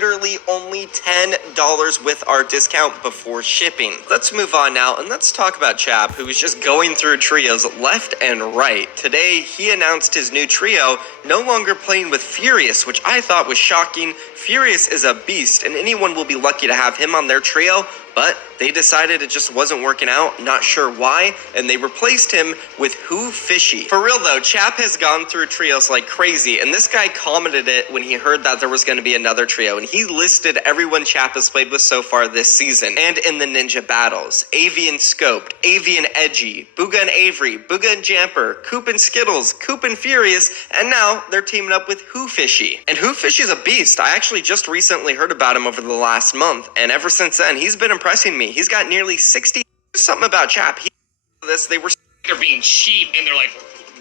literally only $10 with our discount before shipping. Let's move on now and let's talk about Chap, who is just going through trios left and right. Today, he announced his new trio, no longer playing with Furious, which I thought was shocking. Furious is a beast, and anyone will be lucky to have him on their trio, but they decided it just wasn't working out, not sure why, and they replaced him with Who Fishy. For real though, Chap has gone through trios like crazy, and this guy commented it when he heard that there was going to be another trio, and he listed everyone Chap has played with so far this season, and in the Ninja battles. Avian Scoped, Avian Edgy, Booga and Avery, Booga and Jamper, Coop and Skittles, Coop and Furious, and now they're teaming up with Who Fishy. And Who Fishy is a beast. I actually just recently heard about him over the last month, and ever since then, he's been impressing me. He's got nearly 60. Something about Chap. They're being cheap, and they're like,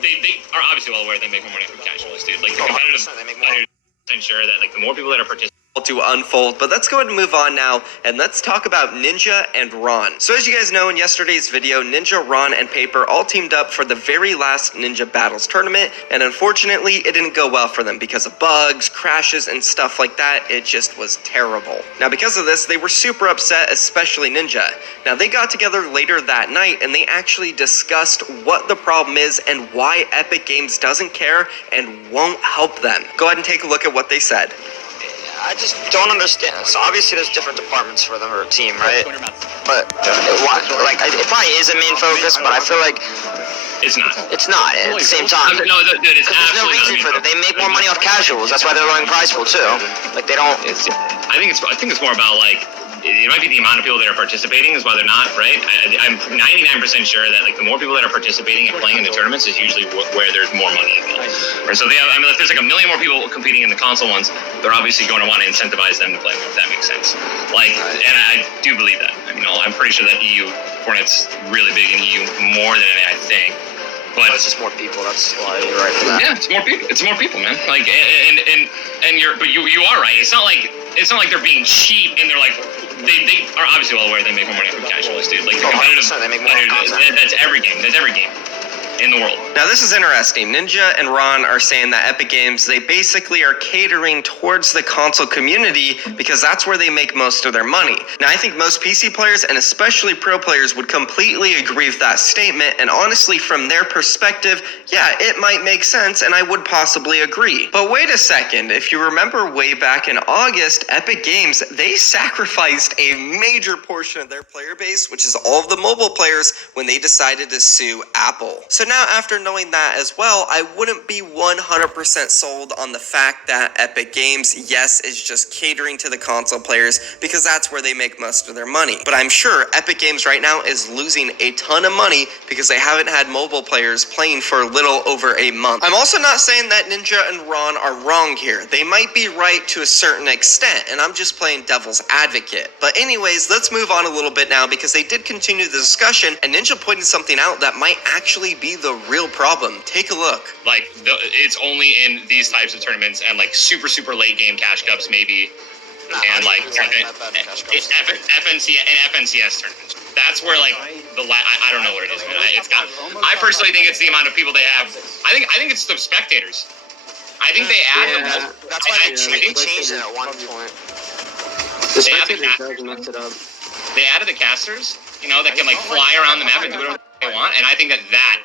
they are obviously well aware they make more money from casuals, dude. Like the competitive, I'm sure that like the more people that are participating to unfold, but let's go ahead and move on now and let's talk about Ninja and Ron. So as you guys know, in yesterday's video, Ninja, Ron, and Paper all teamed up for the very last Ninja Battles tournament, and unfortunately it didn't go well for them because of bugs, crashes, and stuff like that. It just was terrible. Now because of this, they were super upset, especially Ninja. Now they got together later that night and they actually discussed what the problem is and why Epic Games doesn't care and won't help them. Go ahead and take a look at what they said. I just don't understand. So obviously there's different departments for them or a team, right? But it probably is a main focus, but I feel like it's not. It's not at the same time. No, dude, it's there's no reason for that. They make more money off casuals. That's why they're lowering price pool too. Like they don't. I think it's more about like. It might be the amount of people that are participating is why they're not, right? I'm 99% sure that like the more people that are participating and playing in the tournaments is usually where there's more money involved. Right? So if there's like a million more people competing in the console ones, they're obviously going to want to incentivize them to play more, if that makes sense. Like, and I do believe that. I mean, I'm pretty sure that Fortnite's really big in EU more than I think. But it's just more people. That's why you're right for that. Yeah, it's more people. It's more people, man. Like, and you are right. It's not like they're being cheap and they're like. They are obviously well aware they make more money from casuals, dude. Like the competitive, they make more content. That's every game. That's every game in the world. Now this is interesting. Ninja and Ron are saying that Epic Games, they basically are catering towards the console community because that's where they make most of their money. Now I think most PC players and especially pro players would completely agree with that statement, and honestly from their perspective, yeah, it might make sense and I would possibly agree. But wait a second, if you remember way back in August, Epic Games, they sacrificed a major portion of their player base, which is all of the mobile players, when they decided to sue Apple. So now after knowing that as well, I wouldn't be 100% sold on the fact that Epic Games, yes, is just catering to the console players because that's where they make most of their money. But I'm sure Epic Games right now is losing a ton of money because they haven't had mobile players playing for a little over a month. I'm also not saying that Ninja and Ron are wrong here. They might be right to a certain extent, and I'm just playing devil's advocate. But anyways, let's move on a little bit now because they did continue the discussion and Ninja pointed something out that might actually be the real problem. Take a look. Like it's only in these types of tournaments and like super late game cash cups maybe, and like FNCS tournaments. That's where like I don't know what it is, man. I personally think it's the amount of people they have. I think it's the spectators. I think they add them. That's why they changed it at one point. The spectators does mess it up. They added the casters, that can like fly around the map and do whatever they want, and I think that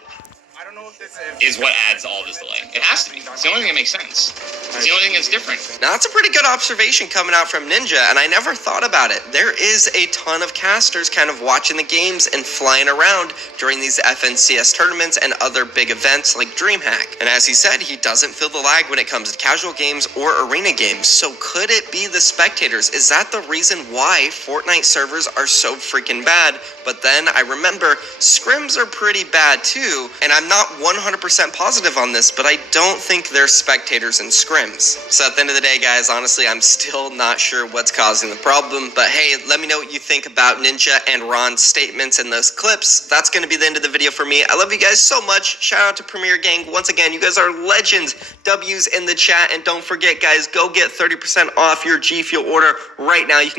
is what adds all this delay. It has to be. It's the only thing that makes sense. It's the only thing that's different. Now that's a pretty good observation coming out from Ninja, and I never thought about it. There is a ton of casters kind of watching the games and flying around during these FNCS tournaments and other big events like DreamHack. And as he said, he doesn't feel the lag when it comes to casual games or arena games. So could it be the spectators? Is that the reason why Fortnite servers are so freaking bad? But then I remember scrims are pretty bad too, and I'm not 100% positive on this, but I don't think they're spectators in scrims. So at the end of the day, guys, honestly, I'm still not sure what's causing the problem. But hey, let me know what you think about Ninja and Ron's statements in those clips. That's going to be the end of the video for me. I love you guys so much. Shout out to Premier Gang. Once again, you guys are legends. W's in the chat. And don't forget, guys, go get 30% off your G Fuel order right now. You can